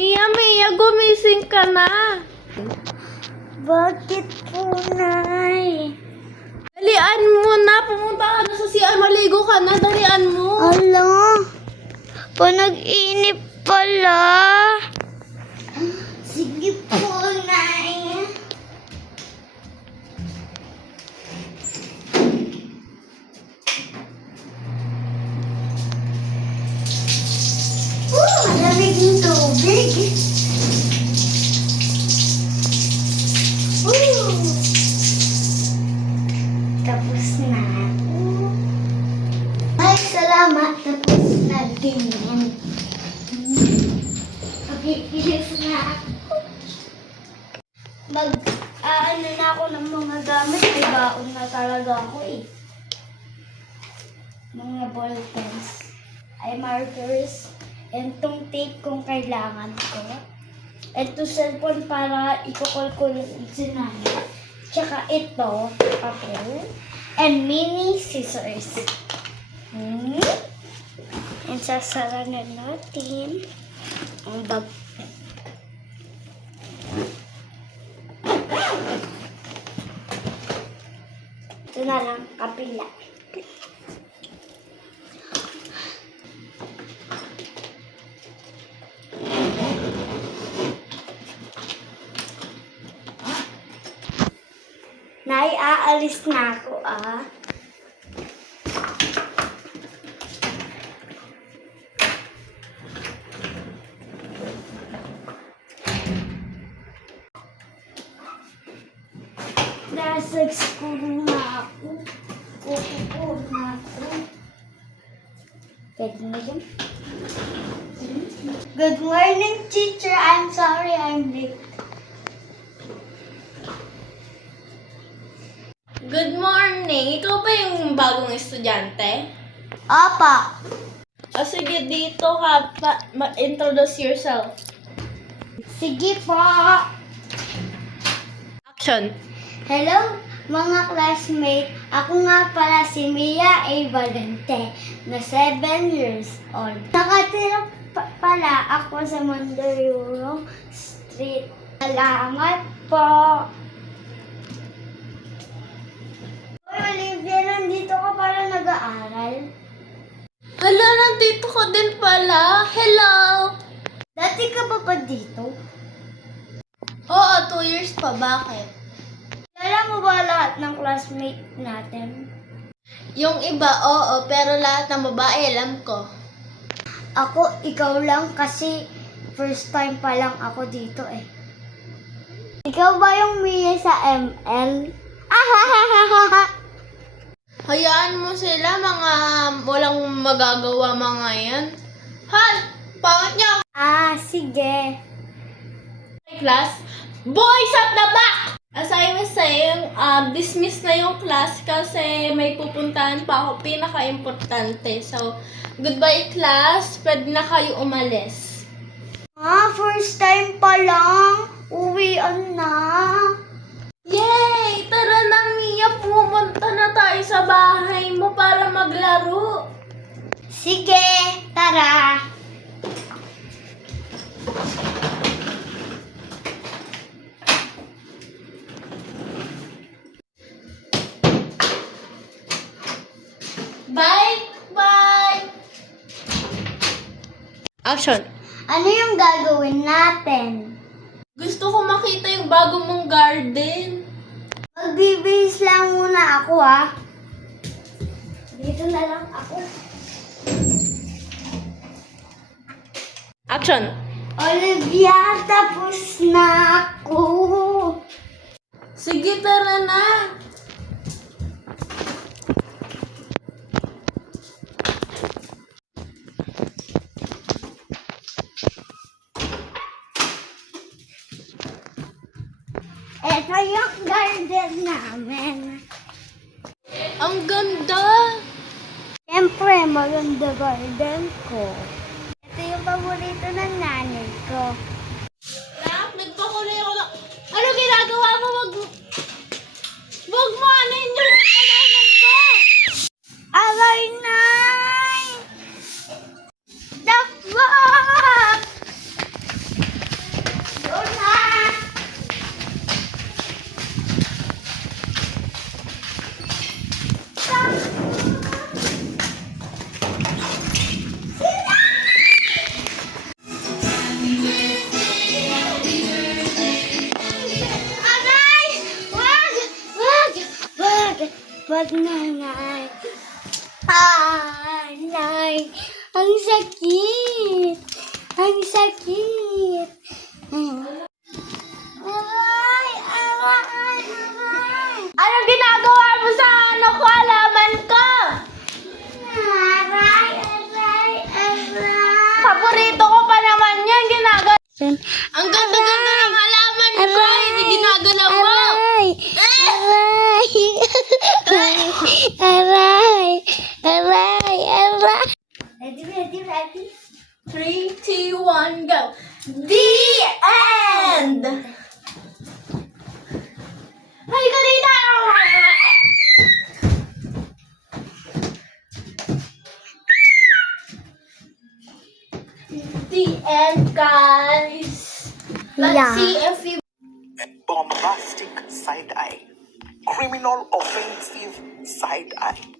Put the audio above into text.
Mia, gumising ka na. Bakit po, Nay? Dalian mo na. Pumunta ka na sa CR. Maligo ka na. Dalian mo. Ala, panag-inip pala. Sige po, Nay. Malamig yung tubig. Tapos na. Ay, salamat. Tapos na din yan. Pag-iilis na ako. Ano na ako ng mga gamit. May baon na talaga ako eh. Mga ball pens. Ay markers. And tong tape kung kailangan ko. Ito cellphone para ikukulkulong sinanay. Tsaka ito, papel. And mini scissors. And sasara na natin ang bag. Ito na lang, kapila. Nay, aalis na ako ah. Nasa school na ako. Kukupo na ako. Pwede na yun. Good morning, teacher. I'm sorry I'm late. Good morning. Ikaw ba yung bagong estudyante? Apa. O sige, dito ka. Introduce yourself. Sige po. Action. Hello, mga classmates. Ako nga pala si Mia A. Valente, na 7 years old. Nakatira pala ako sa Mandaluyong Street. Salamat po. Olivia, nandito ka para nag-aaral? Hala, nandito ka din pala. Hello. Dati ka pa dito? Oo, 2 years pa. Bakit? Alam mo ba lahat ng classmate natin? Yung iba, oo. Pero lahat ng babae, alam ko. Ako, ikaw lang kasi first time pa lang ako dito eh. Ikaw ba yung Mia sa ML? Hayaan mo sila, mga walang magagawa mga yan. Hal! Pangit niya! Sige. Class, boys at the back! As I was saying, dismiss na yung class kasi may pupuntahan pa ako, pinaka-importante. So, goodbye class, pwede na kayo umalis. First time pa lang. Uwian na. Yay! Tara na, Mia, pumunta na tayo sa bahay mo para maglaro. Sige, tara. Bye! Action! Ano yung gagawin natin? Gusto ko makita yung bago mong garden. Magbibihis lang muna ako ha. Dito na lang ako. Action! Olivia, tapos na ako. Sige, tara na! Ito yung garden namin. Ang ganda! Siyempre, maganda garden ko. Ito yung paborito ng nanay ko. Nak, nagpakulay ako na... Ano ginagawa mo? Wag mo ano yung kalaman ko! Aray, Nay! Dakbak! Ang sakit! Ang sakit! Aray! Aray! Aray! Anong ginagawa mo sa halaman ko? Aray! Aray! Aray! Paborito ko pa naman yan, ginagawa. Ang ganda-ganda ng halaman ko, hindi ginagalaw mo. Aray! Aray! Aray! Aray! Aray! Ready, ready, ready? 3, 2, 1, go. The end! Halika dito! The end, guys. Let's Yeah. see if we Bombastic side eye. Criminal offensive side eye.